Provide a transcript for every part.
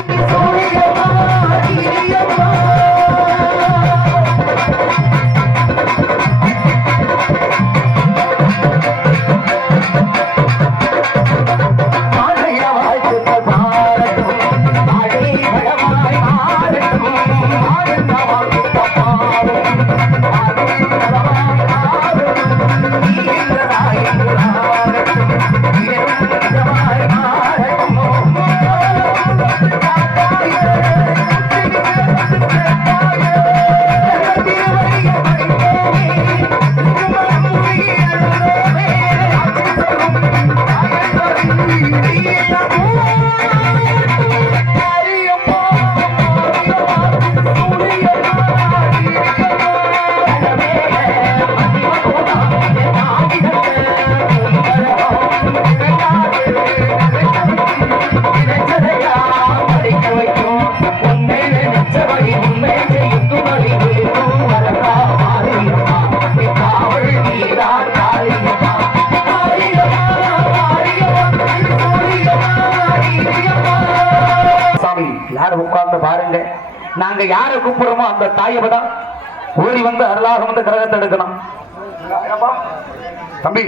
Oh, சாமி நாங்க யாரை கூப்பிடுறோமோ அந்த தாயவை தான் ஓடி வந்து அருளாக வந்து கிரகத்தை எடுக்கணும். தம்பி.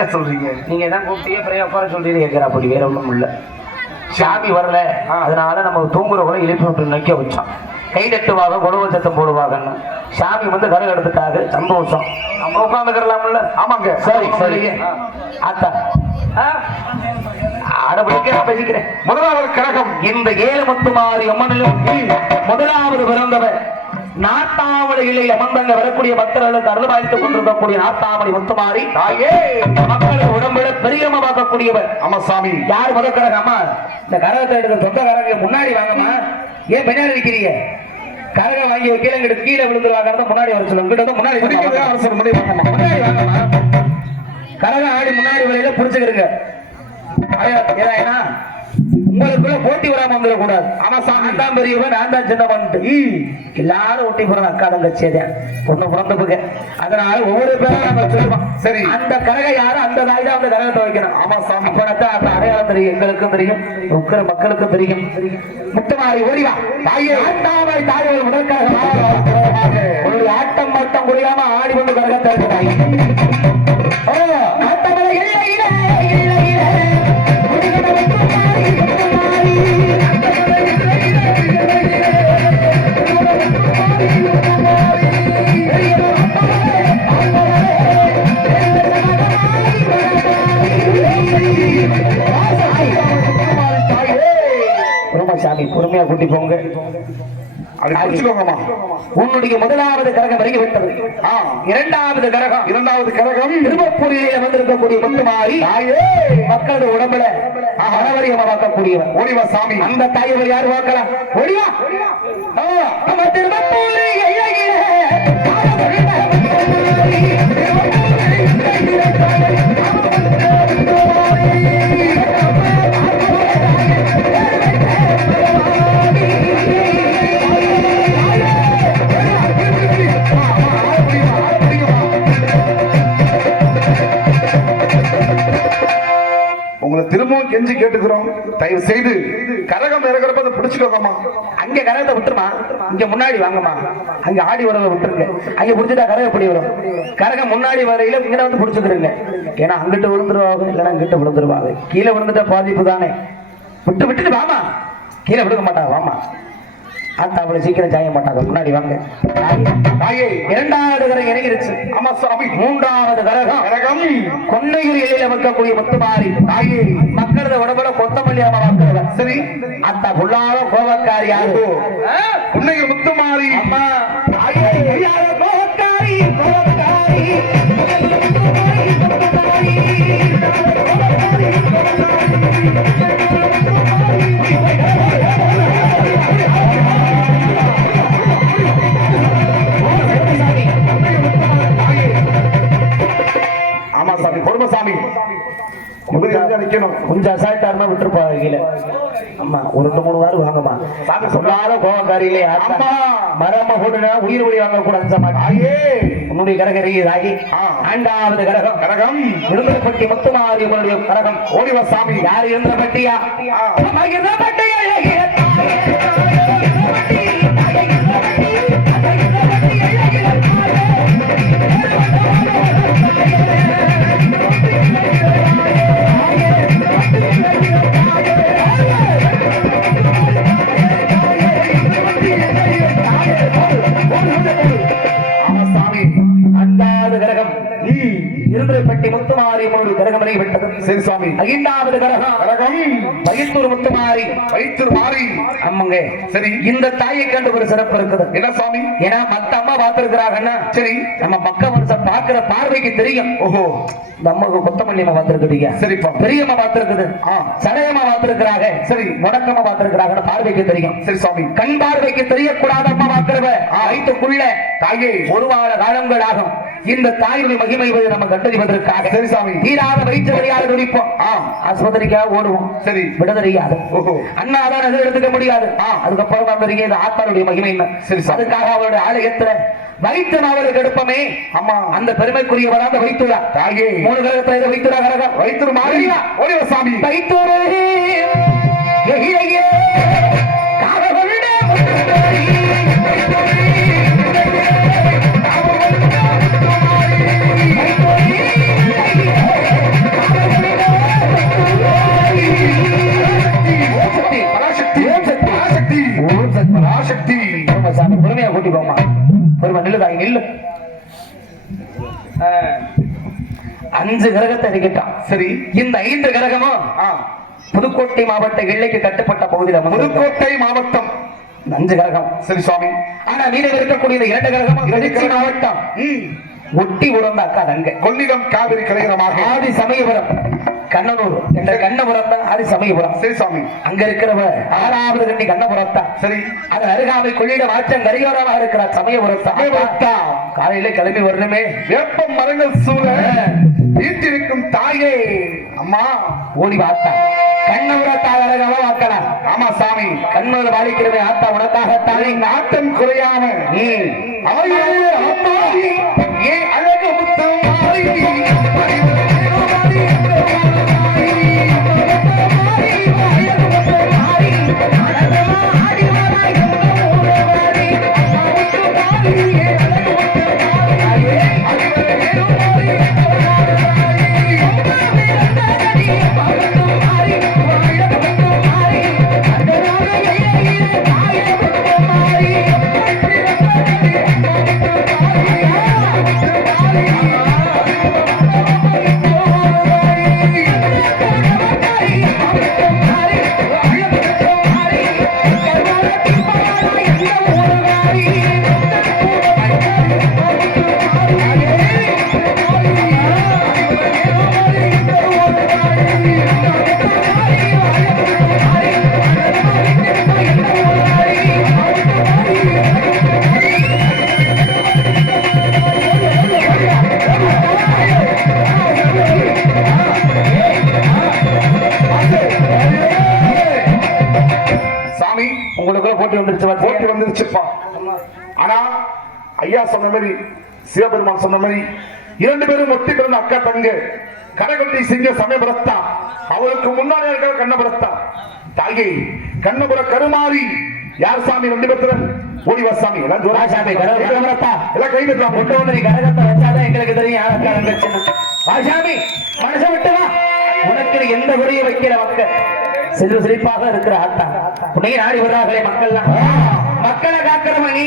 ஏன் சொல்றீங்க? நீங்க தான் கூப்பிட்டே பிறைய உட்கார சொல்றீங்க கேட்கிற அப்படி வேற ஒண்ணும் இல்ல. சாமி வரல. அதனால நம்ம தூங்குற கூட எழுப்பி விட்டு நிக்க வச்சோம். கை தட்டுவாங்க சத்தம் போடுவாங்கன்னு சாமி வந்து கரை எடுத்துட்டாங்க சந்தோஷம். நம்ம உட்காந்துக்கிறலாம்ல ஆமாங்க. சரி சரி. ஆத்தா. பேசிக்கிறேன். முதலாவது கழகம் இந்த ஏழு முத்துமாரி அம்மனிலும் முதலாவது பிறந்தவர் நாட்டாமலையிலே அமர்ந்தங்க வரக்கூடிய பக்தர்களுக்கு அருள்பாய்த்துக் கொண்டிருக்கக்கூடிய நாட்டாமலை முத்துமாரி. தாயே மக்கள் உடம்புல பெரியம்மா பார்க்கக்கூடியவர். ஆமா சாமி. யார் முதற்கரக அம்மா இந்த கரகத்தை எடுக்கிற சொந்த கரக முன்னாடி வாங்கம்மா. ஏன் பின்னாடி நிக்கிறீங்க? கரக வாங்கி கீழே இங்கிட்டு கீழே விழுந்துருவாங்க முன்னாடி வர சொல்லுங்க. இங்கிட்ட வந்து முன்னாடி. முன்னாடி வாங்கம்மா. கரக ஆடி முன்னாடி வரையில புடிச்சுக்கிறங்க ஏன்னா உங்களுக்குள்ள போட்டி வராம வந்துடக்கூடாது. ஆமா சாமி தான் பெரியவன் நான் தான் சின்னவன் எல்லாரும் ஒட்டி போறாங்க அக்கா தங்கச்சியே தான் பொண்ணு பிறந்தப்புங்க அதனால ஒவ்வொரு பேரும் நம்ம சொல்லுவோம். சரி. அந்த கரகை யாரும் அந்த தாய் தான் அந்த கரகத்தை வைக்கணும். ஆமா சாமி. அப்பதான் அந்த அடையாளம் தெரியும். எங்களுக்கும் தெரியும். உக்கிர மக்களுக்கும் தெரியும். முத்தமாரி ஓடிவா தாயே. ஆட்டாமை தாயோட முதற்காக ஒரு ஆட்டம் மட்டும் குறையாம ஆடி கொண்டு கரகத்தை தாய் ஆட்டமலை இல்லை கூட்டி போங்க உன்னுடைய முதலாவது கரகம் வருகி விட்டது ஆ. இரண்டாவது கரகம். இரண்டாவது கழகம் திருவப்பூரிலே வந்திருக்கக்கூடிய முத்துமாரி. மக்களது உடம்புல அனவரியமா பார்க்கக்கூடியவன் ஓடிவா சாமி. அந்த தாயவர் யார் பார்க்கலாம்? ஓடிவா. திருவப்பூரி தயவு செய்து கரகம் இறங்குறப்ப அதை பிடிச்சுக்கோங்கம்மா. அங்க கரகத்தை விட்டுருமா? இங்க முன்னாடி வாங்கம்மா. அங்க ஆடி வரத விட்டுருங்க. அங்க புடிச்சுட்டா கரகம் எப்படி வரும்? கரகம் முன்னாடி வரையில இங்க வந்து புடிச்சுக்கிறீங்க ஏன்னா அங்கிட்ட விழுந்துருவாங்க இல்லைன்னா இங்கிட்ட விழுந்துருவாங்க. கீழே விழுந்துட்டா பாதிப்பு தானே. விட்டு விட்டுட்டு வாமா. கீழே விழுக மாட்டாங்க வாமா. ஆத்தா அவ்வளவு சீக்கிரம் சாய மாட்டாங்க. முன்னாடி வாங்க. தாயே இரண்டாவது கரகம் இறங்கிருச்சு. ஆமா சாமி மூன்றாவது கரகம். கரகம். கொன்னையூர் எல்லையில வைக்கக்கூடிய முத்துமாரி தாயே மக்களது உடம்புல கொத்தமல்லி அம்மா வாக்குறவர் சரி அத்தா புல்லாத கோபக்காரி யாரு? முத்துமாரி. அம்மா. கோபக்காரி, கோபக்காரி. கொஞ்சம் அசால்ட்டா இருந்தா விட்டுருப்பா கீழே. அம்மா ஒரு ரெண்டு மூணு வாரம் வாங்கம்மா. சாமி சொல்லாத கோவக்காரியிலே அம்மா. மரம போட்டுனா உயிர் ஒளி வாங்க கூடாது சமாளி தாயே உன்னுடைய கரகரி ராகி. ஆண்டாவது கரகம். கரகம். இருந்தப்பட்டி முத்துமாரி உங்களுடைய கரகம். ஓடிவா சாமி. யார் இருந்தப்பட்டியா ஆ. கரகமனை விட்டது சரி சாமி ஐந்தாவது கரகம். கரகம். பயித்தூர் முத்துமாரி. வயிற்று மாறி. அம்மங்க. சரி. இந்த தாயை கண்டு ஒரு சிறப்பு இருக்குது. என்ன சாமி ஏன்னா மத்த அம்மா பார்த்திருக்கிறாங்கன்னா சரி. நம்ம பக்க வருஷம் பாக்குற பார்வைக்கு தெரியும். ஓஹோ. இந்த அம்மாவுக்கு கொத்தமல்லி அம்மா பார்த்திருக்குதுங்க. சரிப்பா. பெரியம்மா பார்த்திருக்குது. சடையம்மா பார்த்திருக்கிறாங்க. சரி. முடக்கம்மா பார்த்திருக்கிறாங்கன்னு பார்வைக்கு தெரியும். சரி சாமி கண் பார்வைக்கு தெரியக்கூடாத அம்மா பார்க்கிறவ. வயிற்றுக்குள்ள தாயே. ஒரு வார காலங்கள் ஆகும். இந்த தாயுடைய மகிமை நம்ம கண்டறிவதற்காக சரி சாமி. தீராத துடிப்போம். ஆ. ஆஸ்பத்திரிக்காக ஓடுவோம். சரி. விட தெரியாது அண்ணா தான் அது எடுத்துக்க முடியாது. அதுக்கப்புறம் தான் தெரியும் இது ஆத்தாளுடைய மகிமை என்ன? சரி. அதுக்காக அவருடைய ஆலயத்துல வைத்து நாவலுக்கு எடுப்பமே. ஆமா. அந்த பெருமைக்குரியவராக அந்த வைத்துள்ளா தாயே. மூணு கிரகத்துல இதை வைத்துள்ளா கரகம். வயிற்று மாறி. ஓடிவா சாமி. வைத்தூரே நில்லு. அஞ்சு கிரகத்தை இருக்கிட்டான் சரி. இந்த ஐந்து கிரகமும் புதுக்கோட்டை மாவட்ட எல்லைக்கு கட்டுப்பட்ட பகுதியில். புதுக்கோட்டை மாவட்டம். அஞ்சு கிரகம். சரி சுவாமி. ஆனா மீதம் இருக்கக்கூடிய இந்த இரண்டு இரண்டு திருச்சி கிரகம். மாவட்டம். ஒட்டி உறந்த அக்கா தங்க கொள்ளிடம் காவிரி கலைஞரமாக ஆதி சமயபுரம். கண்ணனூர் என்ற கண்ணபுரம் தான் ஆதி சமயபுரம் சரி சுவாமி. அங்க இருக்கிறவ ஆறாவது கண்டி கண்ணபுரம் தான் சரி. அது அருகாமை கொள்ளிடம் ஆச்சம் கரையோரமாக இருக்கிற சமயபுரம் தான் சமயபுரத்தா. காலையில கிளம்பி வரணுமே. வேப்ப மரங்கள் சூழ வீட்டிருக்கும் தாயே. அம்மா. ஓடி பார்த்தா கண்ணபுரத்தாகரகவா வாக்கலாம் ஆமா சாமி கண்ணூர் பாலிக்கிறவை ஆத்தா உனக்காகத்தானே. நாட்டம் குறையாம ம். போட்டி வந்துருச்சு போட்டி பாத்தியா? வந்துருச்சுப்பா ஆனா ஐயா சொன்ன மாதிரி சிவபெருமான் சொன்ன மாதிரி இரண்டு பேரும் ஒட்டி பிறந்த அக்கா தங்க கரகட்டி செஞ்ச சமயபுரத்தா. அவளுக்கு முன்னாடி இருக்கிற கண்ணபுரத்தா. தாயே கண்ணபுர கருமாறி யார் சாமி ரெண்டு பேர்த்துல ஓடிவா சாமி. சாமி, கரகரத்தா. எல்லாம் கை தட்டலாம் கொண்டு வந்து நீ கரகத்தை வச்சாதான் எங்களுக்கு தெரியும் யார் அக்கா தங்கச்சின்னு. வா சாமி மனச விட்டு வா. உனக்கு எந்த குறைய வைக்கிற மக்கள். செல்வ செழிப்பாக இருக்கிற ஆத்தா. உன்னைய நாடி வர்றார்களே மக்கள்லாம். மக்களை காக்கிறவன் நீ.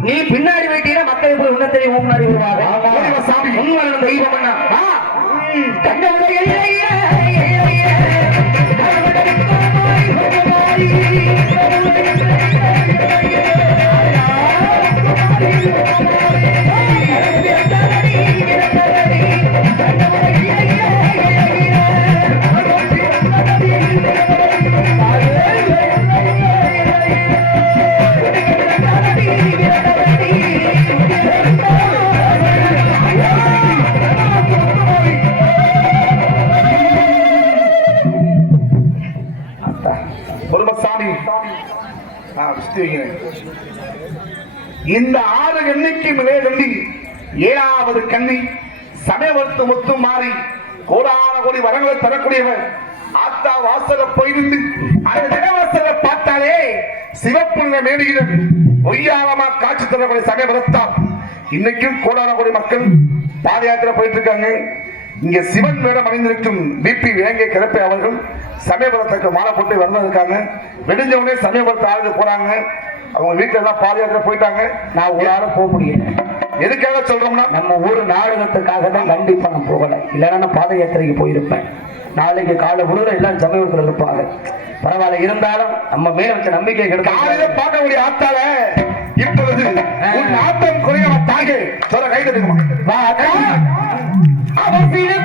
நீ பின்னாடி வைட்டீங்கன்னா மக்கள் போய் உன்ன தெரியும் உன் முன்னாடி வருவாங்க சாமி. உண்மையான தெய்வம் என்ன வா. கண்டவுடைய இந்த ஆறு கண்ணிக்கு மேலி ஏழாவது கண்ணி. சமயவர்த்து முத்து மாறி. கோடான கோடி வரங்களை தரக்கூடியவர். ஆத்தா வாசல போயிருந்து அந்த தினவாசல பார்த்தாலே சிவப்பு நிற மேடுகிறது காட்சி தரக்கூடிய சமயபுரத்தா இன்னைக்கும் கோடான கோடி மக்கள் பாத யாத்திரை போயிட்டு இருக்காங்க இங்க சிவன் வேடம் அணிந்திருக்கும் பிபி வேங்கை கிளப்பை அவர்கள் சமயபுரத்துக்கு மாலை போட்டு வந்திருக்காங்க வெடிஞ்ச உடனே சமயபுரத்து ஆளுக்கு போறாங்க அவங்க வீட்டுல எல்லாம் யாத்திரை போயிட்டாங்க. நான் ஆளும் போக முடியல. எதுக்காக சொல்றோம்னா? நம்ம ஊர் நாடகத்துக்காக தான் கண்டிப்பா நான் போகல. இல்லைன்னா நான் பாத யாத்திரைக்கு போயிருப்பேன். நாளைக்கு காலை முழுவதும் எல்லாம் சமயபுரத்தில் இருப்பாங்க. பரவாயில்ல இருந்தாலும் நம்ம மேல வச்ச நம்பிக்கை காலையில கிடைக்கும் பார்க்கக்கூடிய ஆத்தால இப்பொழுது உன் ஆத்தம் குறைய தாக சொல்ல கை தட்டுமா? அவசிலுக்கு